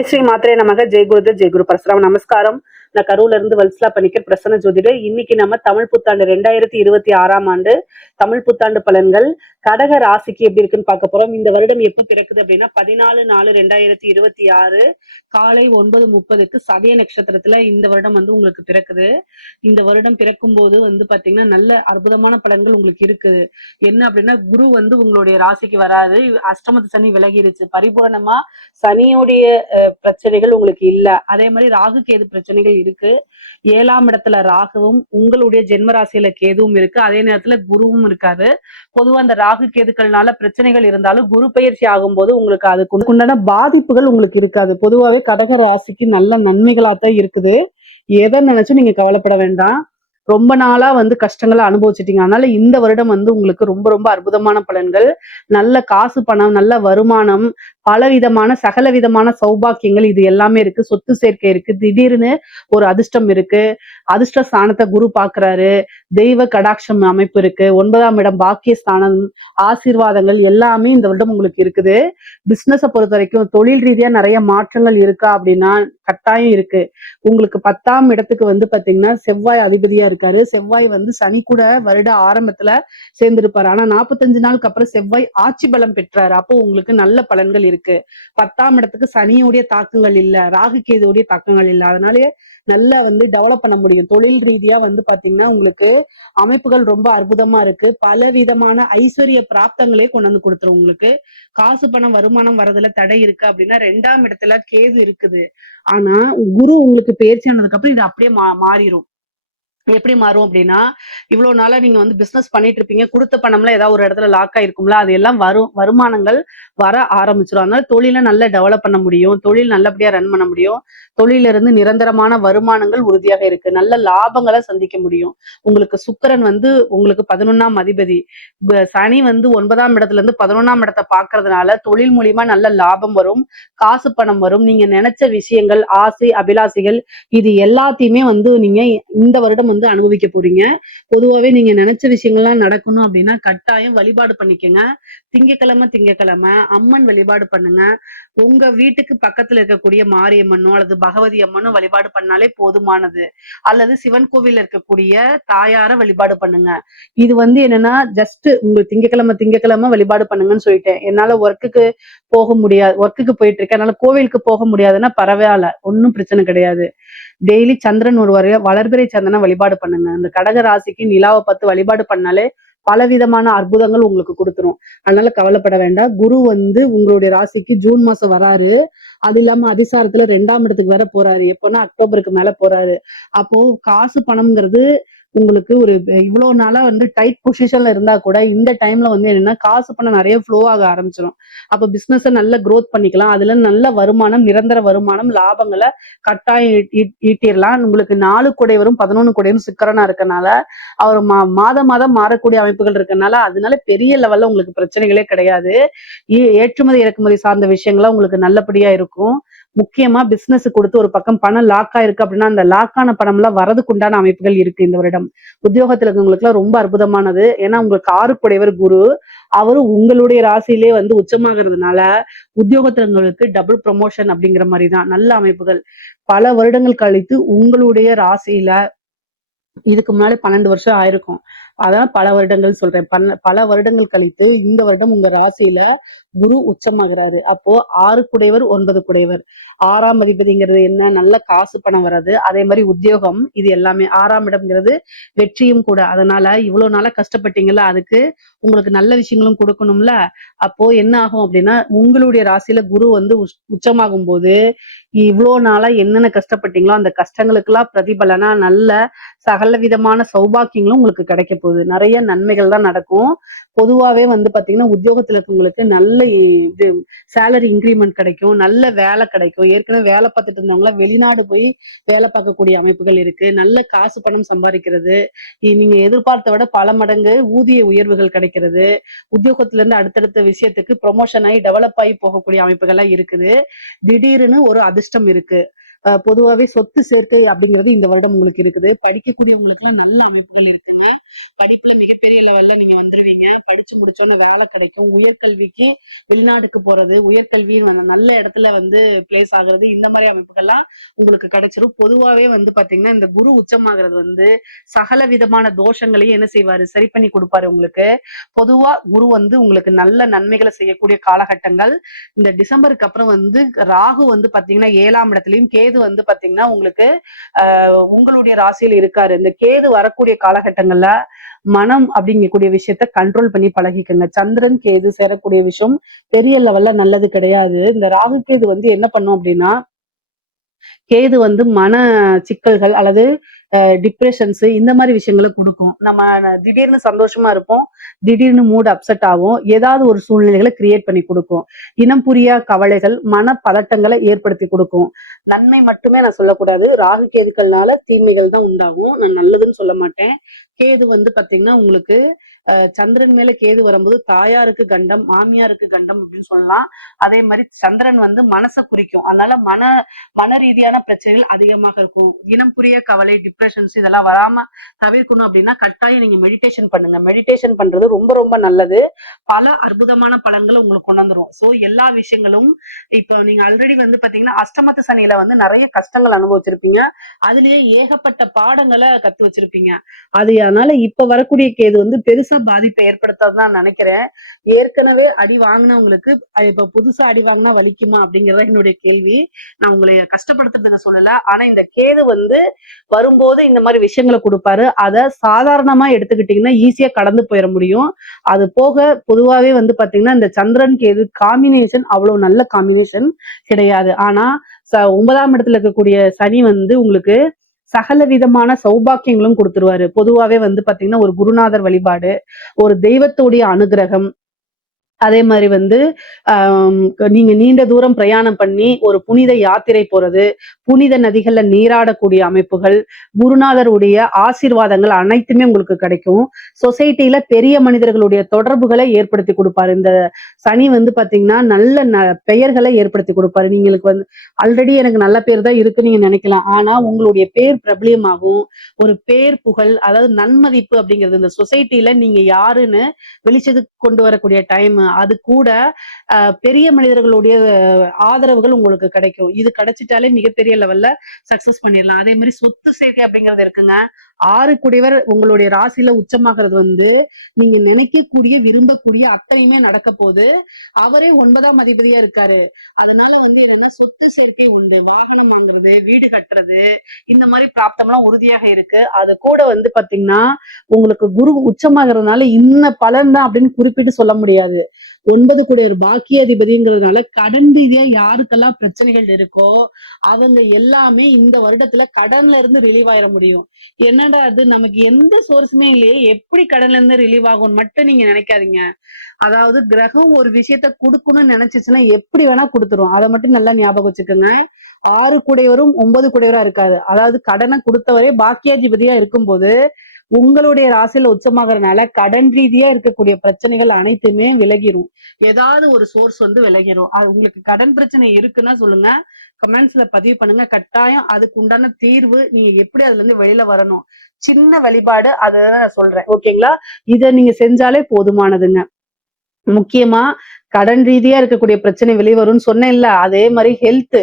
ஜெய் ஸ்ரீ மாத்திரை நமக. ஜெய் குருதேவ், ஜெய் குரு பரசுராம். நமஸ்காரம். நான் கரூர்ல இருந்து வல்சலா பண்ணிக்க பிரசன்ன ஜோதிடர். இன்னைக்கு நம்ம தமிழ் புத்தாண்டு 2026ஆம் ஆண்டு தமிழ் புத்தாண்டு பலன்கள் கடக ராசிக்கு எப்படி இருக்குன்னு பார்க்க போறோம். இந்த வருடம் எப்ப பிறக்குது அப்படின்னா 14/4/2026 காலை 9:30க்கு சதய நட்சத்திரத்துல இந்த வருடம் உங்களுக்கு பிறக்குது. இந்த வருடம் பிறக்கும் போது பாத்தீங்கன்னா நல்ல அற்புதமான பலன்கள் உங்களுக்கு இருக்குது. என்ன அப்படின்னா குரு உங்களுடைய ராசிக்கு வராது. அஷ்டமத்து சனி விலகிருச்சு. பரிபூரணமா சனியுடைய பிரச்சனைகள் உங்களுக்கு இல்ல. அதே மாதிரி ராகு கேது பிரச்சனைகள் இருக்கு. 7ஆம் இடத்துல ராகுவும் உங்களுடைய ஜென்ம ராசியில கேதுவும் இருக்கு. அதே நேரத்துல குருவும் இருக்காது. பொதுவா அந்த ராகு கேதுக்கள்னால பிரச்சனைகள் இருந்தாலும் குரு பயிற்சி ஆகும் போது உங்களுக்கு அதுக்கு உண்டான பாதிப்புகள் உங்களுக்கு இருக்காது. பொதுவாகவே கடக ராசிக்கு நல்ல நன்மைகளாத்தான் இருக்குது. எதை நினைச்சும் நீங்க கவலைப்பட வேண்டாம். ரொம்ப நாளா கஷ்டங்களை அனுபவிச்சிட்டீங்க. அதனால இந்த வருடம் உங்களுக்கு ரொம்ப ரொம்ப அற்புதமான பலன்கள். நல்ல காசு பணம், நல்ல வருமானம், பலவிதமான சகல விதமான சௌபாக்கியங்கள் இது எல்லாமே இருக்கு. சொத்து சேர்க்கை இருக்கு. திடீர்னு ஒரு அதிர்ஷ்டம் இருக்கு. அதிர்ஷ்ட ஸ்தானத்தை குரு பாக்குறாரு. தெய்வ கடாட்சம் அமைப்பு இருக்கு. 9ஆம் இடம் பாக்கியஸ்தானம், ஆசீர்வாதங்கள் எல்லாமே இந்த வருடம் உங்களுக்கு இருக்குது. பிசினஸை பொறுத்த வரைக்கும் தொழில் ரீதியா நிறைய மாற்றங்கள் இருக்கா அப்படின்னா கட்டாயம் இருக்கு. உங்களுக்கு 10ஆம் இடத்துக்கு பாத்தீங்கன்னா செவ்வாய் அதிபதியா இருக்காரு. செவ்வாய் சனி கூட வருட ஆரம்பத்துல சேர்ந்திருப்பாரு. ஆனா 45 நாளுக்கு அப்புறம் செவ்வாய் ஆட்சி பலம் பெற்றாரு. அப்போ உங்களுக்கு நல்ல பலன்கள் இருக்கு. 10ஆம் இடத்துக்கு சனியுடைய தாக்கங்கள் இல்ல, ராகு கேதுடைய தாக்கங்கள் இல்ல. அதனாலே நல்லா டெவலப் பண்ண முடியும். தொழில் ரீதியா பாத்தீங்கன்னா உங்களுக்கு அமைப்புகள் ரொம்ப அற்புதமா இருக்கு. பல விதமான ஐஸ்வர்ய பிராப்தங்களே கொண்டு கொடுத்துரும். உங்களுக்கு காசு பணம் வருமானம் வரதுல தடை இருக்கு அப்படின்னா 2ஆம் இடத்துல கேது இருக்குது. ஆனா குரு உங்களுக்கு பயிற்சி ஆனதுக்கு அப்புறம் இது அப்படியே மாறிடும். எப்படி மாறும் அப்படின்னா இவ்வளவு நாளா நீங்க பிசினஸ் பண்ணிட்டு இருப்பீங்க. கொடுத்த பணம்ல ஏதாவது ஒரு இடத்துல லாக் ஆயிருக்கும்ல, அது எல்லாம் வருமானங்கள் வர ஆரம்பிச்சிடும். அதனால தொழிலை நல்லா டெவலப் பண்ண முடியும். தொழில் நல்லபடியா ரன் பண்ண முடியும். தொழில இருந்து நிரந்தரமான வருமானங்கள் உறுதியாக இருக்கு. நல்ல லாபங்களை சந்திக்க முடியும். உங்களுக்கு சுக்கிரன் உங்களுக்கு 11ஆம் அதிபதி. சனி 9ஆம் இடத்துல இருந்து 11ஆம் இடத்தை பாக்குறதுனால தொழில் மூலியமா நல்ல லாபம் வரும். காசு பணம் வரும். நீங்க நினைச்ச விஷயங்கள், ஆசை அபிலாசைகள் இது எல்லாத்தையுமே நீங்க இந்த வருடம் அனுபவிக்க போறீங்க. பொதுவாவே நீங்க நினைச்ச விஷயங்கள்லாம் நடக்கணும் அப்படின்னா கட்டாயம் வழிபாடு பண்ணிக்கங்க. திங்கக்கிழமை அம்மன் வழிபாடு பண்ணுங்க. உங்க வீட்டுக்கு பக்கத்துல இருக்கக்கூடிய மாரியம்மனோ அல்லது பகவதி அம்மனோ வழிபாடு பண்ணாலே போதுமானது. அல்லது சிவன் கோவில் இருக்கக்கூடிய தாயார வழிபாடு பண்ணுங்க. இது என்னன்னா ஜஸ்ட் உங்க திங்கக்கிழமை வழிபாடு பண்ணுங்கன்னு சொல்லிட்டேன். என்னால ஒர்க்குக்கு போக முடியாது, ஒர்க்குக்கு போயிட்டு இருக்கேன், என்னால கோவிலுக்கு போக முடியாதுன்னா பரவாயில்ல, ஒன்னும் பிரச்சனை கிடையாது. டெய்லி சந்திரன் ஒரு வளர்பிறை சந்திரனை வழிபாடு பண்ணுங்க. இந்த கடக ராசிக்கு நிலாவை பார்த்து வழிபாடு பண்ணாலே பலவிதமான அற்புதங்கள் உங்களுக்கு கொடுத்துரும். அதனால கவலைப்பட வேண்டாம். குரு உங்களுடைய ராசிக்கு ஜூன் மாசம் வராரு. அது இல்லாம அதிசாரத்துல 2ஆம் இடத்துக்கு வேற போறாரு. எப்போன்னா அக்டோபருக்கு மேல போறாரு. அப்போ காசு பணம்ங்கிறது உங்களுக்கு ஒரு இவ்வளவு நாளா டைட் பொசிஷன்ல இருந்தா கூட இந்த டைம்ல என்னன்னா காசு பணம் நிறைய ஃப்ளோ ஆக ஆரம்பிச்சிடும். அப்ப பிசினஸ் நல்ல growth பண்ணிக்கலாம். அதுல நல்ல வருமானம், நிரந்தர வருமானம், லாபங்களை கட்டாயம் ஈட்டிடலாம். உங்களுக்கு 4 குடைவரும் 11 குடையும் சுக்கிரனா இருக்கனால அவர் மாதம் மாறக்கூடிய அமைப்புகள் இருக்கனால அதனால பெரிய லெவல்ல உங்களுக்கு பிரச்சனைகளே கிடையாது. ஏற்றுமதி இறக்குமதி சார்ந்த விஷயங்கள்லாம் உங்களுக்கு நல்லபடியா இருக்கும். முக்கியமா பிசினஸ் கொடுத்து ஒரு பக்கம் பணம் லாக் ஆயிருக்கு அப்படின்னா அந்த லாக்கான பணம் எல்லாம் வரதுக்கு உண்டான அமைப்புகள் இருக்கு இந்த வருடம். உத்தியோகத்துல இருக்கவங்களுக்கு எல்லாம் ரொம்ப அற்புதமானது. ஏன்னா உங்களுக்கு 6 குடைவர் குரு, அவரு உங்களுடைய ராசியிலே உச்சமாகிறதுனால உத்தியோகத்துல உங்களுக்கு டபுள் ப்ரமோஷன் அப்படிங்கிற மாதிரிதான் நல்ல அமைப்புகள். பல வருடங்கள் கழித்து உங்களுடைய ராசியில இதுக்கு முன்னாடி 12 வருஷம் ஆயிருக்கும். அதான் பல வருடங்கள் சொல்றேன். பல வருடங்கள் கழித்து இந்த வருடம் உங்க ராசியில குரு உச்சமாகிறாரு. அப்போ 6 குடைவர் 9 குடைவர். 6ஆம் அதிபதிங்கிறது என்ன? நல்ல காசு பணம் வர்றது. அதே மாதிரி உத்தியோகம், இது எல்லாமே 6ஆம் இடம்ங்கிறது வெற்றியும் கூட. அதனால இவ்வளவு நாளா கஷ்டப்பட்டீங்கல்ல, அதுக்கு உங்களுக்கு நல்ல விஷயங்களும் கொடுக்கணும்ல. அப்போ என்ன ஆகும் அப்படின்னா உங்களுடைய ராசியில குரு உச்சமாகும் போது இவ்வளவு நாளா என்னென்ன கஷ்டப்பட்டீங்களோ அந்த கஷ்டங்களுக்கு எல்லாம் பிரதிபலனா நல்ல சகல விதமான சௌபாக்கியங்களும் உங்களுக்கு கிடைக்க போகுது. நிறைய நன்மைகள் தான் நடக்கும். பொதுவாவே பாத்தீங்கன்னா உத்தியோகத்துல இருக்கவங்களுக்கு நல்ல இது சேலரி இன்கிரிமெண்ட் கிடைக்கும். நல்ல வேலை கிடைக்கும். ஏற்கனவே வேலை பார்த்துட்டு இருந்தவங்களா வெளிநாடு போய் வேலை பார்க்கக்கூடிய அமைப்புகள் இருக்கு. நல்ல காசு பணம் சம்பாதிக்கிறது, நீங்க எதிர்பார்த்த விட பல மடங்கு ஊதிய உயர்வுகள் கிடைக்கிறது. உத்தியோகத்துல இருந்து அடுத்தடுத்த விஷயத்துக்கு ப்ரொமோஷன் ஆகி டெவலப் ஆகி போகக்கூடிய அமைப்புகள்லாம் இருக்குது. திடீர்னு ஒரு அதிர்ஷ்டம் இருக்கு. பொதுவாவே சொத்து சேர்க்கை அப்படிங்கிறது இந்த வருடம் உங்களுக்கு இருக்குது. படிக்கக்கூடியவங்களுக்கு நல்ல அமைப்புகள் இருக்குங்க. படிப்புல மிகப்பெரிய லெவல்ல நீங்க வந்துருவீங்க. படிச்சு முடிச்சோன்னு வேலை கிடைக்கும். உயர்கல்விக்கு வெளிநாட்டுக்கு போறது, உயர்கல்வி நல்ல இடத்துல வந்து பிளேஸ் ஆகுறது, இந்த மாதிரி அமைப்புகள்லாம் உங்களுக்கு கிடைச்சிரும். பொதுவாவே வந்து பாத்தீங்கன்னா இந்த குரு உச்சமாகிறது வந்து சகல விதமான தோஷங்களையும் என்ன செய்வாரு, சரி பண்ணி கொடுப்பாரு உங்களுக்கு. பொதுவா குரு வந்து உங்களுக்கு நல்ல நன்மைகளை செய்யக்கூடிய காலகட்டங்கள். இந்த டிசம்பருக்கு அப்புறம் வந்து ராகு வந்து பாத்தீங்கன்னா 7ஆம் இடத்துலயும், கேது வந்து பாத்தீங்கன்னா உங்களுக்கு உங்களுடைய ராசியில் இருக்காரு. இந்த கேது வரக்கூடிய காலகட்டங்கள்ல மனம் அப்படிங்கக்கூடிய விஷயத்த கண்ட்ரோல் பண்ணி பழகிக்கங்க. சந்திரன் கேது சேரக்கூடிய விஷயம் பெரிய லெவல்ல நல்லது கிடையாது. இந்த ராகு கேது வந்து என்ன பண்ணும் அப்படின்னா, கேது வந்து மன சிக்கல்கள் அல்லது டிப்ரெஷன்ஸ் இந்த மாதிரி விஷயங்களை கொடுக்கும். நம்ம திடீர்னு சந்தோஷமா இருப்போம், திடீர்னு மூட் அப்செட் ஆகும், ஏதாவது ஒரு சூழ்நிலைகளை கிரியேட் பண்ணி கொடுக்கும். இனம் புரியா கவலைகள், மன பதட்டங்களை ஏற்படுத்தி கொடுக்கும். நன்மை மட்டுமே நான் சொல்லக்கூடாது, ராகு கேதுக்கள்னால தீமைகள் தான் உண்டாகும், நான் நல்லதுன்னு சொல்ல மாட்டேன். கேது வந்து பாத்தீங்கன்னா உங்களுக்கு சந்திரன் மேல கேது வரும்போது தாயாருக்கு கண்டம், மாமியாருக்கு கண்டம் அப்படின்னு சொல்லலாம். அதே மாதிரி சந்திரன் வந்து மனசை குறிக்கும், அதனால மன ரீதியான பிரச்சனைகள் அதிகமாக இருக்கும். இனம் புரிய கவலை, டிப்ரெஷன்ஸ் இதெல்லாம் வராம தவிர்க்கணும் அப்படின்னா கட்டாயம் நீங்க மெடிடேஷன் பண்ணுங்க. மெடிடேஷன் பண்றது ரொம்ப ரொம்ப நல்லது. பல அற்புதமான பலன்களை உங்களுக்கு கொண்டு வந்துரும். சோ எல்லா விஷயங்களும் இப்போ நீங்க ஆல்ரெடி வந்து பாத்தீங்கன்னா அஷ்டமத்து சனியில வந்து நிறைய கஷ்டங்கள் அனுபவிச்சிருப்பீங்க, அதுலயே ஏகப்பட்ட பாடங்களை கத்து வச்சிருப்பீங்க. அது அதனால இப்ப வரக்கூடிய கேது வந்து பெருசா பாதிப்பை ஏற்படுத்தாதான் நினைக்கிறேன். ஏற்கனவே அடி வாங்கினவங்களுக்கு இப்ப புதுசா அடி வாங்கினா வலிக்குமா அப்படிங்கறத என்னுடைய கேள்வி. நான் உங்களை கஷ்டப்படுத்துறதுன்னு சொல்லல, ஆனா இந்த கேது வந்து வரும்போது இந்த மாதிரி விஷயங்களை கொடுப்பாரு. அதை சாதாரணமா எடுத்துக்கிட்டீங்கன்னா ஈஸியா கடந்து போயிட முடியும். அது போக பொதுவாவே வந்து பாத்தீங்கன்னா இந்த சந்திரன் கேது காம்பினேஷன் அவ்வளவு நல்ல காம்பினேஷன் கிடையாது. ஆனா 9ஆம் இடத்துல இருக்கக்கூடிய சனி வந்து உங்களுக்கு சகல விதமான சௌபாக்கியங்களும் கொடுத்துருவாரு. பொதுவாவே வந்து பாத்தீங்கன்னா ஒரு குருநாதர் வழிபாடு, ஒரு தெய்வத்துடைய அனுகிரகம், அதே மாதிரி வந்து நீங்க நீண்ட தூரம் பிரயாணம் பண்ணி ஒரு புனித யாத்திரை போறது, புனித நதிகள்ல நீராடக்கூடிய அமைப்புகள், குருநாதருடைய ஆசீர்வாதங்கள் அனைத்துமே உங்களுக்கு கிடைக்கும். சொசைட்டில பெரிய மனிதர்களுடைய தொடர்புகளை ஏற்படுத்தி கொடுப்பாரு. இந்த சனி வந்து பாத்தீங்கன்னா நல்ல பெயர்களை ஏற்படுத்தி கொடுப்பாரு. நீங்களுக்கு வந்து ஆல்ரெடி எனக்கு நல்ல பேர் தான் இருக்கு நீங்க நினைக்கலாம், ஆனா உங்களுடைய பேர் பிரபலியமாகும். ஒரு பேர் புகழ், அதாவது நன்மதிப்பு அப்படிங்கிறது இந்த சொசைட்டில நீங்க யாருன்னு வெளிச்சத்துக்கு கொண்டு வரக்கூடிய டைம். அது கூட பெரிய மனிதர்களுடைய ஆதரவுகள் உங்களுக்கு கிடைக்கும். இது கிடைச்சிட்டாலே மிகப்பெரிய லெவல்ல சக்சஸ் பண்ணிடலாம். அதே மாதிரி சொத்து சேர்க்கை அப்படிங்கிறது இருக்குங்க. 6 குடைவர் உங்களுடைய ராசியில உச்சமாகிறது வந்து நீங்க நினைக்கக்கூடிய விரும்பக்கூடிய அத்தனையுமே நடக்க போகுது. அவரே 9ஆம் அதிபதியா இருக்காரு. அதனால வந்து என்னன்னா சொத்து சேர்க்கை உண்டு, வாகனம் வாங்குறது, வீடு கட்டுறது, இந்த மாதிரி பிராப்தம்லாம் உறுதியாக இருக்கு. அது கூட வந்து பாத்தீங்கன்னா உங்களுக்கு குரு உச்சமாகிறதுனால இன்ன பலன் தான் அப்படின்னு குறிப்பிட்டு சொல்ல முடியாது. 9 குடையர் பாக்கியாதிபதிங்கிறதுனால கடன் ரீதியா யாருக்கெல்லாம் பிரச்சனைகள் இருக்கோ அவங்க எல்லாமே இந்த வருடத்துல கடன்ல இருந்து ரிலீவ் ஆயிட முடியும். என்னடா அது, நமக்கு எந்த சோர்ஸுமே இல்லையே, எப்படி கடன்ல இருந்து ரிலீவ் ஆகும் மட்டும் நீங்க நினைக்காதீங்க. அதாவது கிரகம் ஒரு விஷயத்த கொடுக்கணும்னு நினைச்சிச்சுன்னா எப்படி வேணா கொடுத்துரும். அதை மட்டும் நல்லா ஞாபகம் வச்சுக்கோங்க. 6 குடையவரும் 9 குடையவரா இருக்காது. அதாவது கடனை கொடுத்தவரே பாக்கியாதிபதியா இருக்கும்போது உங்களுடைய ராசியில உச்சமாகறதுனால கடன் ரீதியா இருக்கக்கூடிய பிரச்சனைகள் அனைத்துமே விலகிரும். ஏதாவது ஒரு சோர்ஸ் வந்து விலகிரும். உங்களுக்கு கடன் பிரச்சனை இருக்குன்னா சொல்லுங்க, கமெண்ட்ஸ்ல பதிவு பண்ணுங்க. கட்டாயம் அதுக்கு உண்டான தீர்வு, நீங்க எப்படி அதுல இருந்து வெளியில வரணும், சின்ன வழிபாடு அதை நான் சொல்றேன். ஓகேங்களா? இதை நீங்க செஞ்சாலே போதுமானதுங்க. முக்கியமா கடன் ரீதியா இருக்கக்கூடிய பிரச்சனை வெளிவரும்னு சொன்னேன் இல்ல, அதே மாதிரி ஹெல்த்,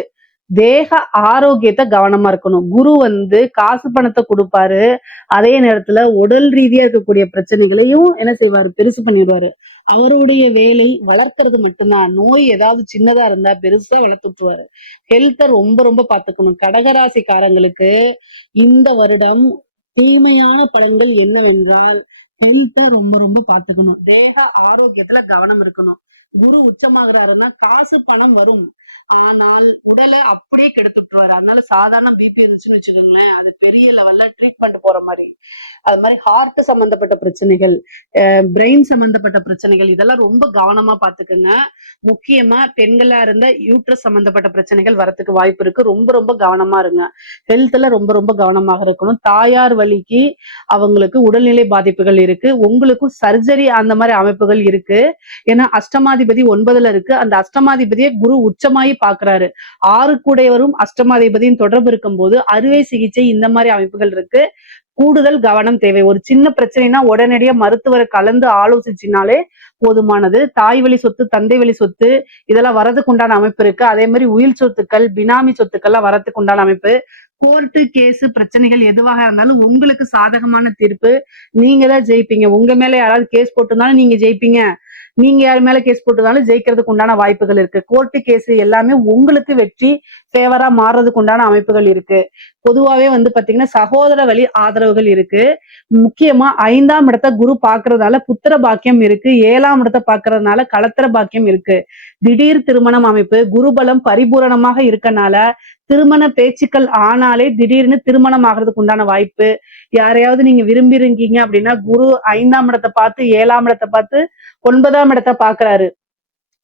தேக ஆரோக்கியத்தை கவனமா இருக்கணும். குரு வந்து காசு பணத்தை கொடுப்பாரு, அதே நேரத்துல உடல் ரீதியா இருக்கக்கூடிய பிரச்சனைகளையும் என்ன செய்வாரு, பெருசு பண்ணிடுவாரு. அவருடைய வேலை வளர்க்கறது மட்டும்தான். நோய் ஏதாவது சின்னதா இருந்தா பெருசா வளர்த்துட்டுருவாரு. ஹெல்த்த ரொம்ப ரொம்ப பாத்துக்கணும். கடகராசிக்காரங்களுக்கு இந்த வருடம் தீமையான பலன்கள் என்னவென்றால் ஹெல்த்த ரொம்ப ரொம்ப பாத்துக்கணும். தேக ஆரோக்கியத்துல கவனம் இருக்கணும். குரு உச்சமாகிறாருன்னா காசு பணம் வரும், ஆனால் உடலை அப்படியே கெடுத்துட்டுருவாரு. அதனால சாதாரண பிபி இருந்துச்சுன்னு வச்சுக்கோங்களேன், அது பெரிய லெவல்ல ட்ரீட்மெண்ட் போற மாதிரி. அது மாதிரி ஹார்ட் சம்பந்தப்பட்ட பிரச்சனைகள், பிரெயின் சம்பந்தப்பட்ட பிரச்சனைகள், இதெல்லாம் ரொம்ப கவனமா பாத்துக்கோங்க. முக்கியமா பெண்களா இருந்த யூட்ரஸ் சம்பந்தப்பட்ட பிரச்சனைகள் வரத்துக்கு வாய்ப்பு இருக்கு. ரொம்ப ரொம்ப கவனமா இருங்க. ஹெல்த்ல ரொம்ப ரொம்ப கவனமாக இருக்கணும். தாயார் வழிக்கு அவங்களுக்கு உடல்நிலை பாதிப்புகள் இருக்கு, உங்களுக்கும் சர்ஜரி அந்த மாதிரி அமைப்புகள் இருக்கு. ஏன்னா அஷ்டமாதிபதி 9ல இருக்கு. அந்த அஷ்டமாதிபதியை குரு உச்சமாயி பாக்குறாரு. 6 கூடையவரும் அஷ்டமாதிபதியின் தொடர்பு இருக்கும் போது அறுவை சிகிச்சை இந்த மாதிரி அமைப்புகள் இருக்கு. கூடுதல் கவனம் தேவை. ஒரு சின்ன பிரச்சனைனா உடனடியா மருத்துவரை கலந்து ஆலோசிச்சினாலே போதுமானது. தாய் வழி சொத்து, தந்தை வழி சொத்து இதெல்லாம் வரதுக்கு உண்டான அமைப்பு இருக்கு. அதே மாதிரி உயில் சொத்துக்கள், பினாமி சொத்துக்கள்லாம் வரதுக்கு உண்டான அமைப்பு. கோர்ட்டு கேஸ் பிரச்சனைகள் எதுவாக இருந்தாலும் உங்களுக்கு சாதகமான தீர்ப்பு நீங்க தான் ஜெயிப்பீங்க. உங்க மேல யாராவது கேஸ் போட்டிருந்தாலும் நீங்க ஜெயிப்பீங்க. நீங்க யார் மேல கேஸ் போட்டிருந்தாலும் ஜெயிக்கிறதுக்கு உண்டான வாய்ப்புகள் இருக்கு. கோர்ட்டு கேஸ் எல்லாமே உங்களுக்கு வெற்றி ஃபேவரா மாறுறதுக்கு உண்டான அமைப்புகள் இருக்கு. பொதுவாவே வந்து பாத்தீங்கன்னா சகோதர வழி ஆதரவுகள் இருக்கு. முக்கியமா 5ஆம் இடத்தை குரு பாக்குறதால புத்திர பாக்கியம் இருக்கு. 7ஆம் இடத்தை பாக்குறதுனால களத்திர பாக்கியம் இருக்கு. திடீர் திருமணம் அமைப்பு, குருபலம் பரிபூரணமாக இருக்கனால திருமண பேச்சுக்கள் ஆனாலே திடீர்னு திருமணம் ஆகிறதுக்கு உண்டான வாய்ப்பு. யாரையாவது நீங்க விரும்பி இருக்கீங்க அப்படின்னா குரு 5ஆம் இடத்தை பார்த்து 7ஆம் இடத்தை பார்த்து 9ஆம் இடத்தை பாக்குறாரு.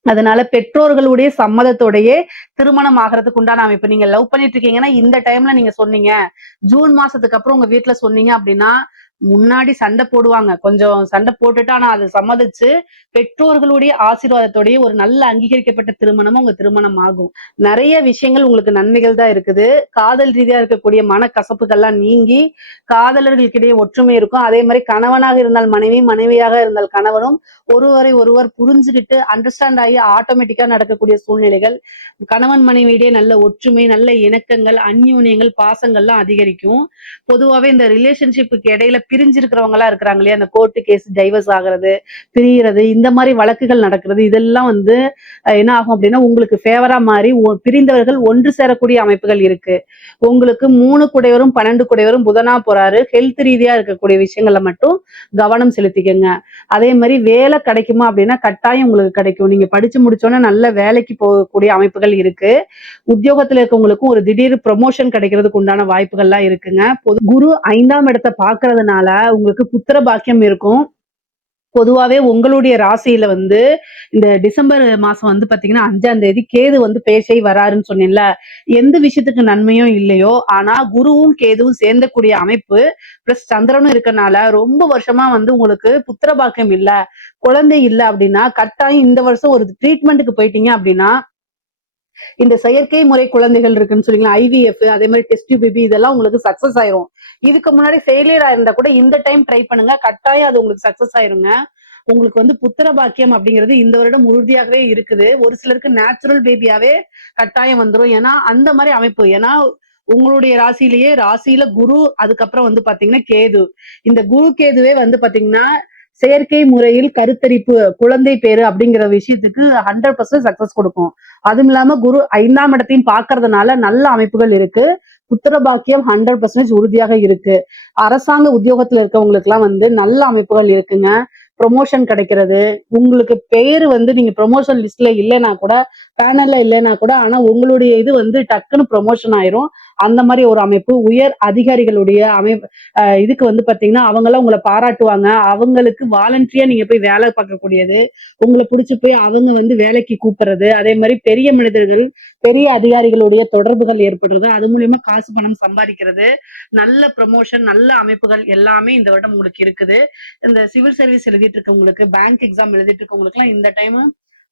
அதனால பெற்றோர்களுடைய சம்மதத்தோடயே திருமணம் ஆகிறதுக்கு உண்டான அமைப்பு. நீங்க லவ் பண்ணிட்டு இருக்கீங்கன்னா இந்த டைம்ல நீங்க சொன்னீங்க, ஜூன் மாசத்துக்கு அப்புறம் உங்க வீட்டுல சொன்னீங்க அப்படின்னா முன்னாடி சண்டை போடுவாங்க. கொஞ்சம் சண்டை போட்டுட்டு ஆனா அதை சம்மதிச்சு பெற்றோர்களுடைய ஆசீர்வாதத்தோடய ஒரு நல்ல அங்கீகரிக்கப்பட்ட திருமணமும் உங்க திருமணம் ஆகும். நிறைய விஷயங்கள் உங்களுக்கு நன்மைகள் தான் இருக்குது. காதல் ரீதியா இருக்கக்கூடிய மனக்கசப்புகள்லாம் நீங்கி காதலர்களுக்கிடையே ஒற்றுமை இருக்கும். அதே மாதிரி கணவனாக இருந்தால் மனைவி, மனைவியாக இருந்தால் கணவனும் ஒருவரை ஒருவர் புரிஞ்சுக்கிட்டு அண்டர்ஸ்டாண்ட் ஆகி ஆட்டோமேட்டிக்கா நடக்கக்கூடிய சூழ்நிலைகள். கணவன் மனைவியிடையே நல்ல ஒற்றுமை, நல்ல இணக்கங்கள், அந்யூன்யங்கள், பாசங்கள்லாம் அதிகரிக்கும். பொதுவாவே இந்த ரிலேஷன்ஷிப்புக்கு இடையில பிரிஞ்சிருக்கிறவங்க எல்லாம் இருக்கிறாங்க இல்லையா, அந்த கோர்ட்டு கேஸ், டைவர்ஸ் ஆகிறது, பிரியறது, இந்த மாதிரி வழக்குகள் நடக்கிறது, இதெல்லாம் வந்து என்ன ஆகும் அப்படின்னா உங்களுக்கு ஃபேவரா மாறி பிரிந்தவர்கள் ஒன்று சேரக்கூடிய அமைப்புகள் இருக்கு. உங்களுக்கு 3 குடையவரும் 12 குடையவரும் புதனா போறாரு. ஹெல்த் ரீதியா இருக்கக்கூடிய விஷயங்கள்ல மட்டும் கவனம் செலுத்திக்கங்க. அதே மாதிரி வேலை கிடைக்குமா அப்படின்னா கட்டாயம் உங்களுக்கு கிடைக்கும். நீங்க படிச்சு முடிச்சோன்னா நல்ல வேலைக்கு போகக்கூடிய அமைப்புகள் இருக்கு. உத்தியோகத்துல இருக்கவங்களுக்கும் ஒரு திடீர் ப்ரொமோஷன் கிடைக்கிறதுக்கு உண்டான வாய்ப்புகள்லாம் இருக்குங்க. குரு 5ஆம் இடத்தை பாக்குறதுனால உங்களுக்கு புத்திர பாக்கியம் இருக்கும். பொதுவாவே உங்களுடைய ராசியில வந்து இந்த டிசம்பர் மாசம் வந்து பாத்தீங்கன்னா 5ஆம் தேதி கேது வந்து பேசை வராருன்னு சொன்னேன்ல. எந்த விஷயத்துக்கு நன்மையும் இல்லையோ ஆனா குருவும் கேதுவும் சேர்ந்தக்கூடிய அமைப்பு பிளஸ் சந்திரனும் இருக்கனால ரொம்ப வருஷமா வந்து உங்களுக்கு புத்திர பாக்கியம் இல்ல, குழந்தை இல்ல அப்படின்னா கட்டாயம் இந்த வருஷம் ஒரு ட்ரீட்மெண்ட்டுக்கு போயிட்டீங்க அப்படின்னா இந்த செயற்கை முறை குழந்தைகள் இருக்குன்னு சொல்லிங்களா, IVF, அதே மாதிரி டெஸ்ட் பேபி, இதெல்லாம் உங்களுக்கு சக்சஸ் ஆயிரும். இதுக்கு முன்னாடி ஃபெயிலியர் ஆயிருந்தா கூட இந்த டைம் ட்ரை பண்ணுங்க, கட்டாயம் அது உங்களுக்கு சக்சஸ் ஆயிருங்க. உங்களுக்கு வந்து புத்திர பாக்கியம் அப்படிங்கிறது இந்த வருடம் உறுதியாகவே இருக்குது. ஒரு சிலருக்கு நேச்சுரல் பேபியாவே கட்டாயம் வந்துரும். ஏன்னா அந்த மாதிரி அமைப்பு. ஏன்னா உங்களுடைய ராசியில குரு, அதுக்கப்புறம் வந்து பாத்தீங்கன்னா கேது. இந்த குரு கேதுவே வந்து பாத்தீங்கன்னா செயற்கை முறையில் கருத்தரிப்பு, குழந்தை பேரு அப்படிங்கிற விஷயத்துக்கு 100% சக்சஸ் கொடுக்கும். அதுவும் இல்லாம குரு 5ஆம் இடத்தையும் பாக்குறதுனால நல்ல அமைப்புகள் இருக்கு. புத்திர பாக்கியம் 100% உறுதியாக இருக்கு. அரசாங்க உத்தியோகத்துல இருக்கவங்களுக்கு எல்லாம் வந்து நல்ல அமைப்புகள் இருக்குங்க. ப்ரொமோஷன் கிடைக்கிறது, உங்களுக்கு பேரு வந்து நீங்க ப்ரொமோஷன் லிஸ்ட்ல இல்லைன்னா கூட, பேனல்ல இல்லைன்னா கூட, ஆனா உங்களுடைய இது வந்து டக்குன்னு ப்ரொமோஷன் ஆயிரும். அந்த மாதிரி ஒரு அமைப்பு. உயர் அதிகாரிகளுடைய அமைப்பு இதுக்கு வந்து பாத்தீங்கன்னா அவங்க எல்லாம் உங்களை பாராட்டுவாங்க. அவங்களுக்கு வாலண்டரியா நீங்க போய் வேலை பார்க்கக்கூடியது, உங்களை பிடிச்சு போய் அவங்க வந்து வேலைக்கு கூப்பிடுறது, அதே மாதிரி பெரிய மனிதர்கள், பெரிய அதிகாரிகளுடைய தொடர்புகள் ஏற்படுறது, அது மூலியமா காசு பணம் சம்பாதிக்கிறது, நல்ல ப்ரமோஷன், நல்ல அமைப்புகள் எல்லாமே இந்த வருடம் உங்களுக்கு இருக்குது. இந்த சிவில் சர்வீஸ் எழுதிட்டு இருக்கவங்களுக்கு, பேங்க் எக்ஸாம் எழுதிட்டு இருக்கவங்களுக்கு எல்லாம் இந்த டைம்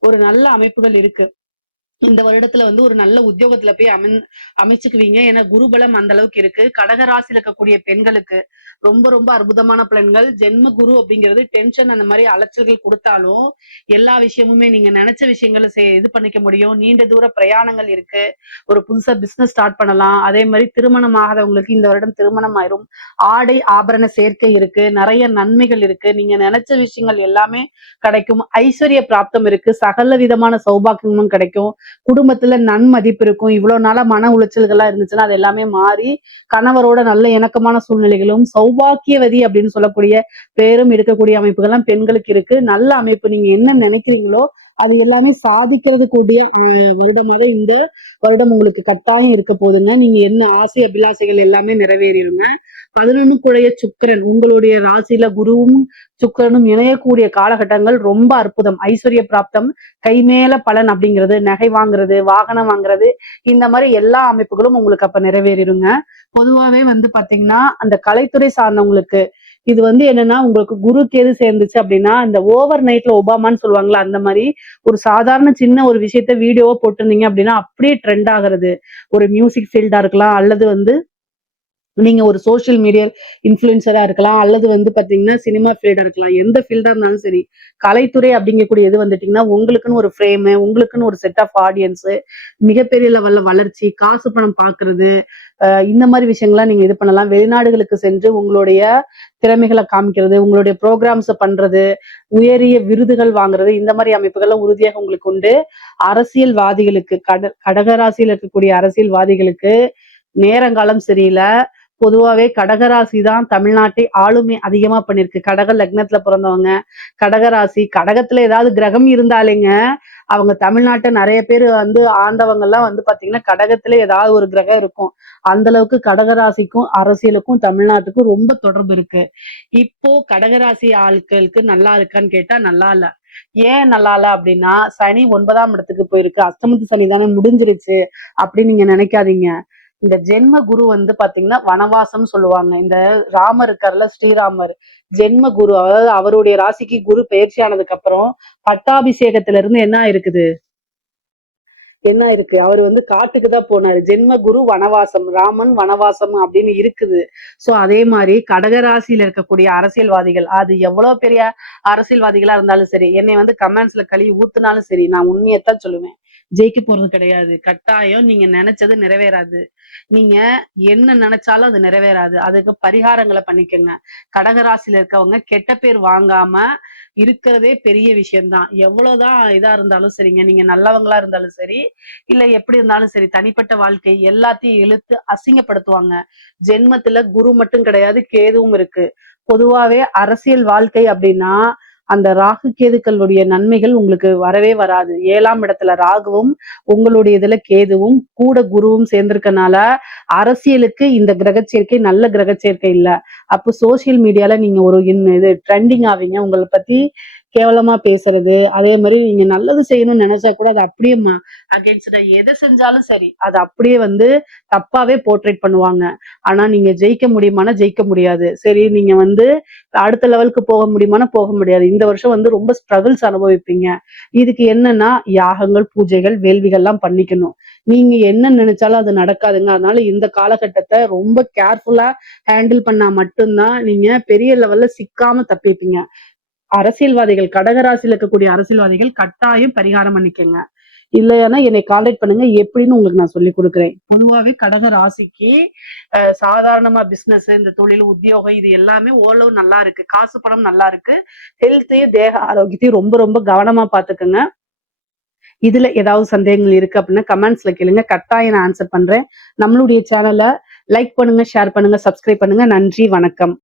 ஒரு நல்ல அமைப்புகள் இருக்கு. இந்த வருடத்துல வந்து ஒரு நல்ல உத்தியோகத்துல போய் அமைச்சுக்குவீங்க. ஏன்னா குருபலம் அந்த அளவுக்கு இருக்கு. கடகராசியில இருக்கக்கூடிய பெண்களுக்கு ரொம்ப ரொம்ப அற்புதமான பலன்கள். ஜென்ம குரு அப்படிங்கிறது டென்ஷன் அந்த மாதிரி அலைச்சல்கள் கொடுத்தாலும் எல்லா விஷயமுமே நீங்க நினைச்ச விஷயங்களை இது பண்ணிக்க முடியும். நீண்ட தூர பிரயாணங்கள் இருக்கு. ஒரு புதுசா பிசினஸ் ஸ்டார்ட் பண்ணலாம். அதே மாதிரி திருமணம் ஆகாதவங்களுக்கு இந்த வருடம் திருமணம் ஆயிரும். ஆடை ஆபரண சேர்க்கை இருக்கு. நிறைய நன்மைகள் இருக்கு. நீங்க நினைச்ச விஷயங்கள் எல்லாமே கிடைக்கும். ஐஸ்வர்ய பிராப்தம் இருக்கு. சகல விதமான சௌபாக்கியமும் கிடைக்கும். குடும்பத்துல நன்மதிப்பு இருக்கும். இவ்வளவு நாளா மன உளைச்சல்களா இருந்துச்சுன்னா அது எல்லாமே மாறி கணவரோட நல்ல இணக்கமான சூழ்நிலைகளும், சௌபாக்கியவதி அப்படின்னு சொல்லக்கூடிய பேரும் இருக்கக்கூடிய அமைப்புகள்லாம் பெண்களுக்கு இருக்கு. நல்ல அமைப்பு. நீங்க என்ன நினைக்கிறீங்களோ அது எல்லாமே சாதிக்கிறது கூடிய வருடமாக இந்த வருடம் உங்களுக்கு கட்டாயம் இருக்க போதுங்க. நீங்க என்ன ஆசை அபிலாசைகள் எல்லாமே நிறைவேறிடுங்க. 11 குழைய சுக்கிரன் உங்களுடைய ராசியில குருவும் சுக்கிரனும் இணையக்கூடிய காலகட்டங்கள் ரொம்ப அற்புதம். ஐஸ்வர்ய பிராப்தம், கைமேல பலன் அப்படிங்கிறது, நகை வாங்குறது, வாகனம் வாங்குறது, இந்த மாதிரி எல்லா அமைப்புகளும் உங்களுக்கு அப்ப நிறைவேறிடுங்க. பொதுவாவே வந்து பாத்தீங்கன்னா அந்த கலைத்துறை சார்ந்தவங்களுக்கு இது வந்து என்னன்னா உங்களுக்கு குருக்கு எது சேர்ந்துச்சு அப்படின்னா இந்த ஓவர் நைட்ல ஒபாமான்னு சொல்லுவாங்களா, அந்த மாதிரி ஒரு சாதாரண சின்ன ஒரு விஷயத்த வீடியோவா போட்டிருந்தீங்க அப்படின்னா அப்படியே ட்ரெண்ட் ஆகுறது. ஒரு மியூசிக் ஃபீல்டா இருக்கலாம், அல்லது வந்து நீங்க ஒரு சோசியல் மீடியா இன்ஃப்ளூயன்சரா இருக்கலாம், அல்லது வந்து பாத்தீங்கன்னா சினிமா ஃபீல்டா இருக்கலாம். எந்த ஃபீல்டா இருந்தாலும் சரி, கலைத்துறை அப்படிங்கக்கூடிய இது வந்துட்டீங்கன்னா, உங்களுக்குன்னு ஒரு ஃப்ரேமு, உங்களுக்குன்னு ஒரு செட் ஆஃப் ஆடியன்ஸு, மிகப்பெரிய லெவல்ல வளர்ச்சி, காசு பணம் பாக்குறது, இந்த மாரி விஷயங்கள்லாம் நீங்க இது பண்ணலாம். வெளிநாடுகளுக்கு சென்று உங்களுடைய திறமைகள காமிக்கிறது, உங்களுடைய புரோகிராம்ஸ பண்றது, உயரிய விருதுகள் வாங்குறது, இந்த மாரி அமைப்புகள்லாம் உறுதியாக உங்களுக்கு உண்டு. அரசியல்வாதிகளுக்கு கடகராசியில இருக்கக்கூடிய அரசியல்வாதிகளுக்கு நேரங்காலம் சரியில்ல. பொதுவாவே கடகராசி தான் தமிழ்நாட்டை ஆளுமை அதிகமா பண்ணிருக்கு. கடக லக்னத்துல பிறந்தவங்க, கடகராசி, கடகத்துல ஏதாவது கிரகம் இருந்தாலேங்க, அவங்க தமிழ்நாட்ட நெறைய பேரு வந்து ஆண்டவங்கலாம் வந்து பாத்தீங்கன்னா, கடகத்திலே ஏதாவது ஒரு கிரகம் இருக்கும். அந்த அளவுக்கு கடகராசிக்கும், அரசியலுக்கும், தமிழ்நாட்டுக்கும் ரொம்ப தொடர்பு இருக்கு. இப்போ கடகராசி ஆட்களுக்கு நல்லா இருக்கான்னு கேட்டா நல்லா இல்ல. ஏன் நல்லா இல்ல அப்படின்னா, சனி 9ஆம் இடத்துக்கு போயிருக்கு. அஷ்டமத்து சனி தானே முடிஞ்சிருச்சு அப்படின்னு நீங்க நினைக்காதீங்க. இந்த ஜென்ம குரு வந்து பாத்தீங்கன்னா வனவாசம் சொல்லுவாங்க. இந்த ராமர் இருக்கார்ல, ஸ்ரீராமர், ஜென்ம குரு, அதாவது அவருடைய ராசிக்கு குரு பெயர்ச்சி ஆனதுக்கு அப்புறம் பட்டாபிஷேகத்துல இருந்து என்ன இருக்கு, அவர் வந்து காட்டுக்கு தான் போனாரு. ஜென்ம குரு வனவாசம், ராமன் வனவாசம் அப்படின்னு இருக்குது. சோ அதே மாதிரி கடகராசியில இருக்கக்கூடிய அரசியல்வாதிகள், அது எவ்வளவு பெரிய அரசியல்வாதிகளா இருந்தாலும் சரி, என்னை வந்து கமெண்ட்ஸ்ல கழுவி ஊத்துனாலும் சரி, நான் உண்மையத்தான் சொல்லுவேன். ஜெயிக்க போறது கிடையாது. கட்டாயம் நீங்க நினைச்சது நிறைவேறாது. நீங்க என்ன நினைச்சாலும் அது நிறைவேறாது. அதுக்கு பரிகாரங்களை பண்ணிக்கங்க. கடகராசியில இருக்கவங்க கெட்ட பேர் வாங்காம இருக்கிறதே பெரிய விஷயம்தான். எவ்வளவுதான் இதா இருந்தாலும் சரிங்க, நீங்க நல்லவங்களா இருந்தாலும் சரி, இல்ல எப்படி இருந்தாலும் சரி, தனிப்பட்ட வாழ்க்கை எல்லாத்தையும் இழுத்து அசிங்கப்படுத்துவாங்க. ஜென்மத்துல குரு மட்டும் கிடையாது, கேதுவும் இருக்கு. பொதுவாவே அரசியல் வாழ்க்கை அப்படின்னா அந்த ராகு கேதுக்களுடைய நன்மைகள் உங்களுக்கு வரவே வராது. 7ஆம் இடத்துல ராகுவும், உங்களுடைய இதுல கேதுவும், கூட குருவும் சேர்ந்திருக்கனால அரசியலுக்கு இந்த கிரக சேர்க்கை நல்ல கிரக சேர்க்கை இல்ல. அப்போ சோசியல் மீடியால நீங்க ஒரு இது ட்ரெண்டிங் ஆவீங்க. உங்கள பத்தி கேவலமா பேசுறது, அதே மாதிரி நீங்க நல்லது செய்யணும்னு நினைச்சா கூட அது அப்படியே அகேன்ஸ்டா எது செஞ்சாலும் சரி, அது அப்படியே வந்து தப்பாவே போர்ட்ரேட் பண்ணுவாங்க. ஆனா நீங்க ஜெயிக்க முடியுமானா ஜெயிக்க முடியாது. சரி, நீங்க வந்து அடுத்த லெவலுக்கு போக முடியுமானா போக முடியாது. இந்த வருஷம் வந்து ரொம்ப ஸ்ட்ரகிள்ஸ் அனுபவிப்பீங்க. இதுக்கு என்னன்னா யாகங்கள், பூஜைகள், வேள்விகள்லாம் பண்ணிக்கணும். நீங்க என்ன நினைச்சாலும் அது நடக்காதுங்க. அதனால இந்த காலகட்டத்தை ரொம்ப கேர்ஃபுல்லா ஹேண்டில் பண்ணா மட்டும்தான் நீங்க பெரிய லெவல்ல சிக்காம தப்பிப்பீங்க. அரசியல்வாதிகள், கடகராசியில இருக்கக்கூடிய அரசியல்வாதிகள் கட்டாயம் பரிகாரம் பண்ணிக்கங்க. இல்லையானா என்னை கான்டாக்ட் பண்ணுங்க. எப்படின்னு உங்களுக்கு நான் சொல்லிக் கொடுக்குறேன். பொதுவாவே கடக ராசிக்கு சாதாரணமா பிசினஸ், இந்த தொழில், உத்தியோகம் இது எல்லாமே ஓரளவு நல்லா இருக்கு. காசு பணம் நல்லா இருக்கு. ஹெல்த்தையும் தேக ஆரோக்கியத்தையும் ரொம்ப ரொம்ப கவனமா பாத்துக்கோங்க. இதுல ஏதாவது சந்தேகங்கள் இருக்கு அப்படின்னா கமெண்ட்ஸ்ல கேளுங்க. கட்டாயம் நான் ஆன்சர் பண்றேன். நம்மளுடைய சேனலை லைக் பண்ணுங்க, ஷேர் பண்ணுங்க, சப்ஸ்கிரைப் பண்ணுங்க. நன்றி, வணக்கம்.